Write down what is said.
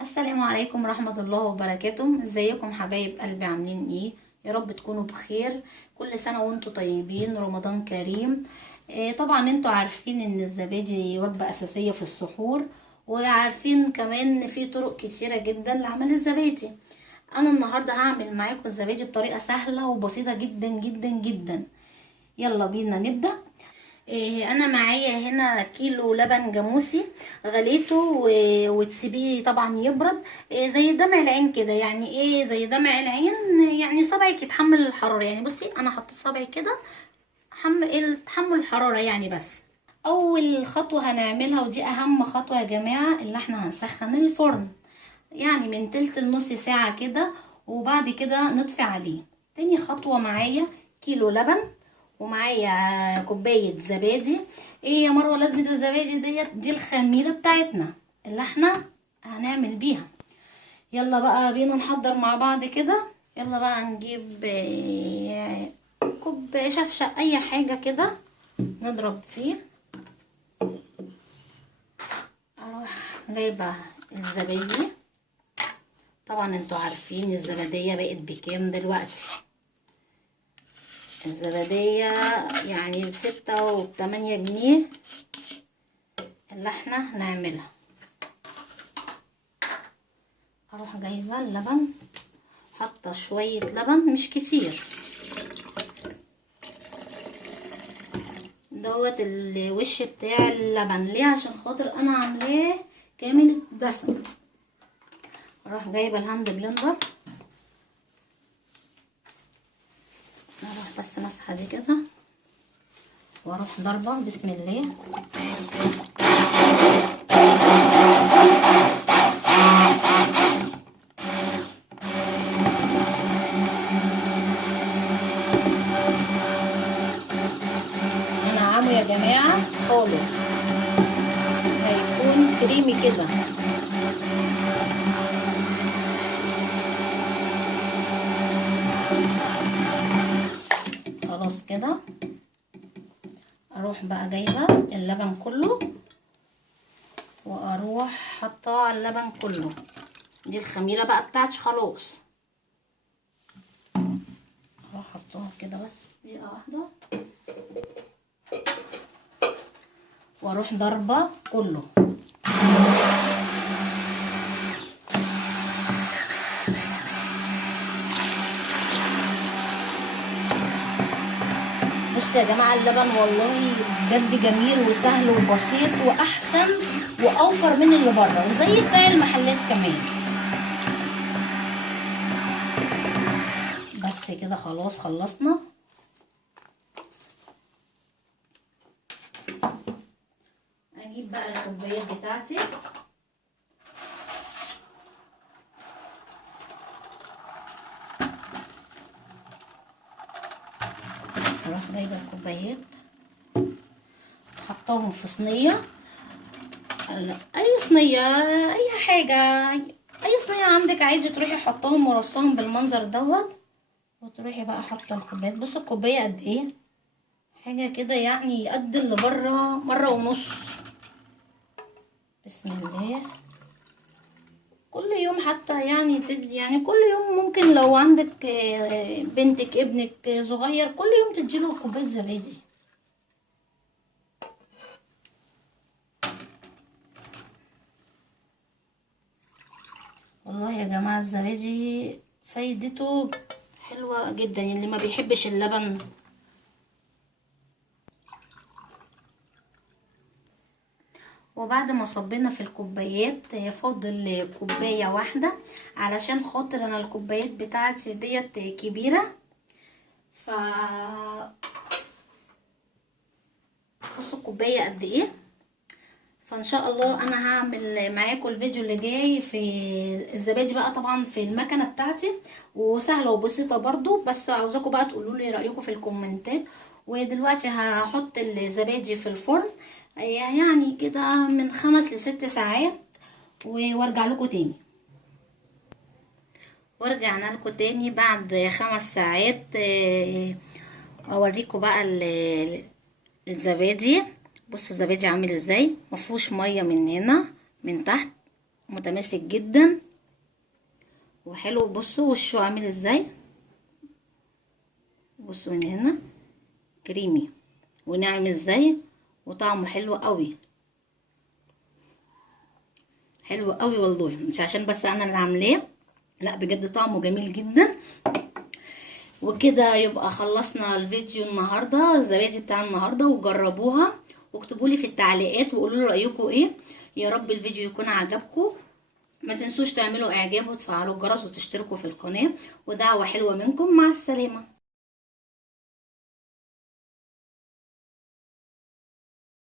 السلام عليكم ورحمة الله وبركاته. ازيكم حبايب قلبي؟ عاملين ايه؟ يا رب تكونوا بخير. كل سنة وانتوا طيبين، رمضان كريم. طبعا انتوا عارفين ان الزبادي وجبة اساسية في السحور، وعارفين كمان ان في طرق كتيرة جدا لعمل الزبادي. انا النهاردة هعمل معاكم الزبادي بطريقة سهلة وبسيطة جدا جدا جدا. يلا بينا نبدأ. انا معايا هنا كيلو لبن جاموسي، غليته وتسيبيه طبعا يبرد. زي دمع العين كده، يعني ايه زي دمع العين؟ يعني صبعك يتحمل الحرارة. يعني بصي انا حطيت صبعي كده، تحمل الحرارة يعني. بس اول خطوة هنعملها، ودي اهم خطوة يا جماعة، اللي احنا هنسخن الفرن يعني من تلت لنص ساعة كده، وبعد كده نطفي عليه. تاني خطوة معايا كيلو لبن، ومعايا كوباية زبادي. ايه يا مروة لازمة الزبادي دي الخميرة بتاعتنا اللي احنا هنعمل بيها. يلا بقى بينا نحضر مع بعض كده. يلا بقى نجيب كوب شفشق اي حاجة كده نضرب فيه. اروح جايبة الزبادي. طبعا انتوا عارفين الزبادية بقت بكام دلوقتي. الزبادية يعني ب6 و8 جنيه اللي احنا هنعملها. اروح جايبة اللبن، حاطة شوية لبن مش كتير، دوت الوش بتاع اللبن. ليه؟ عشان خاطر انا عاملاه كامل الدسم. اروح جايبة الهاند بلندر، اروح بس مسحة دي كده، واروح ضربة بسم الله. انا عامله يا جماعة خالص، هيكون كريمي كده. خلاص كده. اروح بقى جايبه اللبن كله، واروح حاطاه على اللبن كله. دي الخميره بقى بتاعتي خلاص. اروح حطاها كده بس دقيقه واحده، واروح ضربه كله. بصوا يا جماعه اللبن والله بجد جميل وسهل وبسيط واحسن واوفر من اللي بره، وزي بتاع المحلات كمان. بس كده خلاص خلصنا. اجيب بقى الكوبايات بتاعتي، اروح جايبه الكوبايات حطاهم في صينيه، اي صينيه، اي حاجه، اي صينيه عندك عادي، تروحي حطاهم ورصاهم بالمنظر دوت، وتروحي بقى حاطه الكوبايات. بصوا الكوبايه قد ايه، حاجه كده يعني قد اللي بره مره ونص. بسم الله. كل يوم حتى يعني يعني كل يوم ممكن لو عندك بنتك ابنك صغير، كل يوم تديله كوبايه زبادي. والله يا جماعه الزبادي فايدته حلوه جدا، اللي ما بيحبش اللبن. وبعد ما صبينا في الكوبايات فاضل كوبايه واحده، علشان خاطر انا الكوبايات بتاعتي ديت كبيره. ف بصوا الكوبايه قد ايه. فان شاء الله انا هعمل معاكم الفيديو اللي جاي في الزبادي بقى، طبعا في المكنه بتاعتي، وسهله وبسيطه برضو. بس عاوزاكم بقى تقولوا لي رايكم في الكومنتات. ودلوقتي هحط الزبادي في الفرن يعني كده من 5 ل6 ساعات، وارجع لكم تاني. ورجعنا لكم تاني بعد 5 ساعات. اوريكم بقى الزبادي. بصوا الزبادي عامل ازاي، مفهوش ميه من هنا من تحت، متماسك جدا وحلو. بصوا وشه عامل ازاي، بصوا من هنا كريمي وناعم ازاي، وطعمه حلو قوي، حلو قوي والله، مش عشان بس انا اللي عاملاه، لا بجد طعمه جميل جدا. وكده يبقى خلصنا الفيديو النهارده، الزبادي بتاع النهارده، وجربوها واكتبوا لي في التعليقات وقولوا لي رايكم ايه. يا رب الفيديو يكون عجبكم، ما تنسوش تعملوا اعجاب وتفعلوا الجرس وتشتركوا في القناه، ودعوه حلوه منكم. مع السلامه.